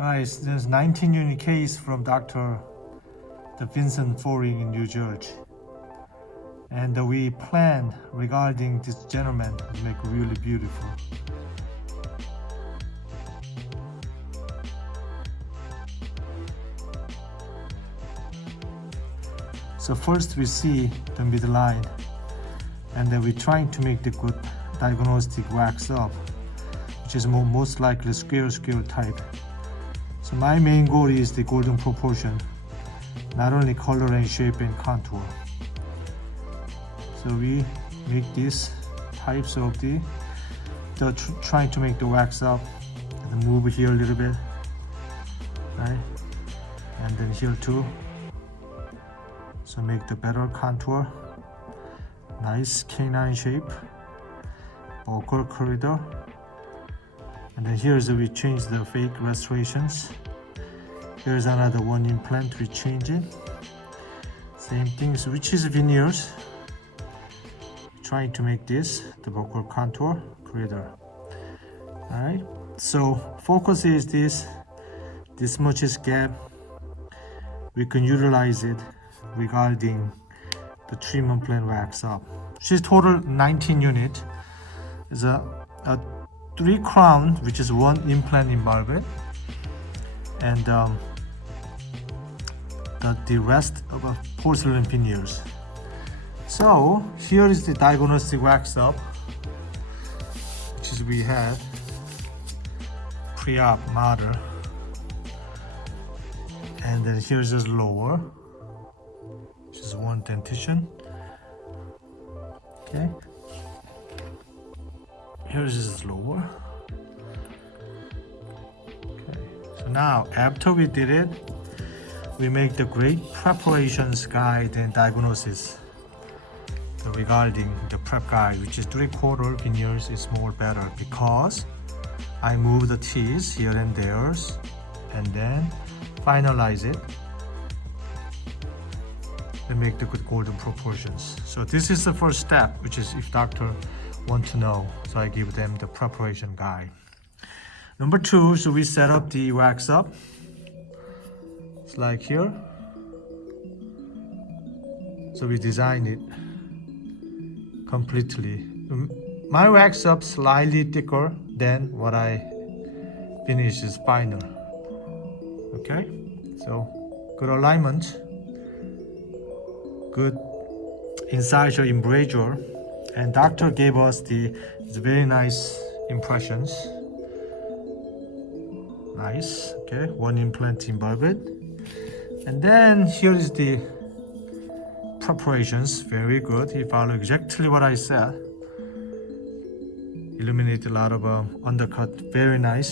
Alright, so there's 19 unit case from Dr. Vincent Foring in New Jersey. And we planned regarding this gentleman to make really beautiful. So first we see the midline, and then we're trying to make the good diagnostic wax up, which is most likely square type. So my main goal is the golden proportion, not only color and shape and contour. So we make these types of trying to make the wax up, and move here a little bit, right? And then here too. So make the better contour, nice canine shape, vocal corridor. And then here's we change the fake restorations. Here's another one implant, we change it. Same things, which is veneers. Trying to make this the vocal contour corridor. Alright, so focus is this much is gap. We can utilize it regarding the treatment plan wax up, which is total 19 unit. Is a 3 crown, which is 1 implant involved, and the rest of porcelain veneers. So here is the diagnostic wax up, which is we had pre-op model, and then here's this lower, which is 1 dentition. Okay. Here's this lower. Okay. So now after we did it, we make the great preparations guide and diagnosis regarding the prep guide, which is 3/4 veneers is more better because I move the teeth here and there and then finalize it and make the good golden proportions. So this is the first step, which is if doctor want to know, so I give them the preparation guide. Number 2, so we set up the wax up. It's like here. So we design it completely. My wax up slightly thicker than what I finish is finer. Okay, so good alignment, good incisor embrasure, and doctor gave us the very nice impressions. Nice. Okay, 1 implant involved, and then here is the preparations. Very good. He followed exactly what I said. Illuminate a lot of undercut. Very nice.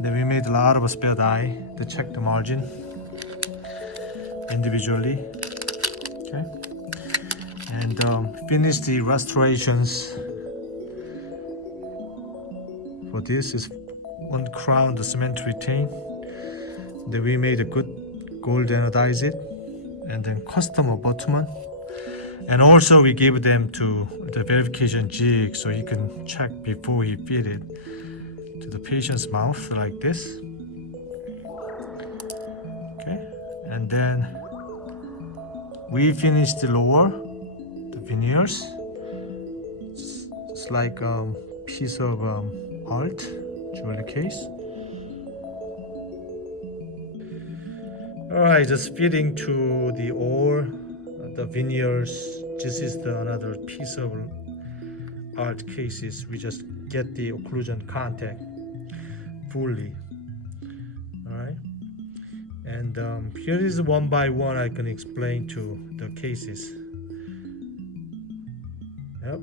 Then we made a lot of spare die to check the margin individually. Okay. And finish the restorations. For this is 1 crown, the cement retain. Then we made a good gold anodize it, and then custom abutment. And also we gave them to the verification jig so he can check before he fit it to the patient's mouth like this. Okay, and then we finished the lower, the veneers. It's like a piece of art, jewelry case. Alright, just fitting to the ore, the veneers. This is another piece of art cases. We just get the occlusion contact fully. Alright, and here is 1 by 1 I can explain to the cases. Yep.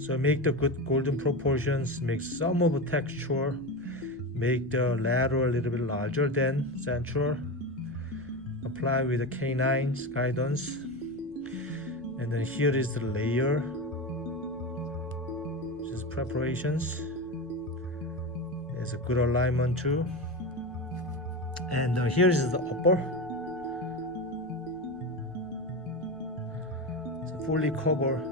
So make the good golden proportions, make some of the texture, make the lateral a little bit larger than central. Apply with the canines guidance, and then here is the layer, which is preparations. There's a good alignment too, and here is the upper. It's fully covered,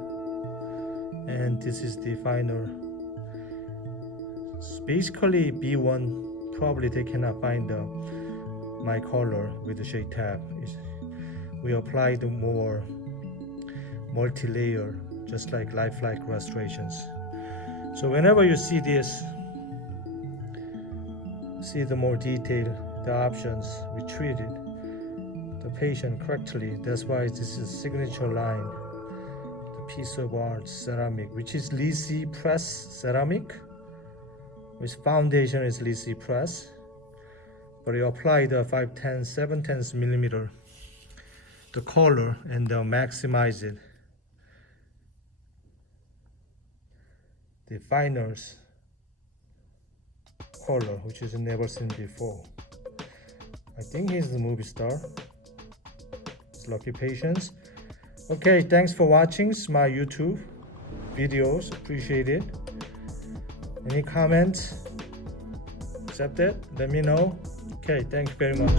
and this is the final. It's basically B1 probably they cannot find my color with the shade tab. We applied more multi-layer, just like lifelike restorations. So whenever you see this, see the more detail, the options, we treated the patient correctly. That's why this is signature line, the piece of art ceramic, which is Lisi press ceramic, which foundation is Lisi press, but you apply the 5/10, 7/10 millimeter, the color, and maximize it. The finers color, which is never seen before. I think he's the movie star. It's Lucky Patience. Okay, thanks for watching my YouTube videos. Appreciate it. Any comments? Accept it. Let me know. Okay, thanks very much.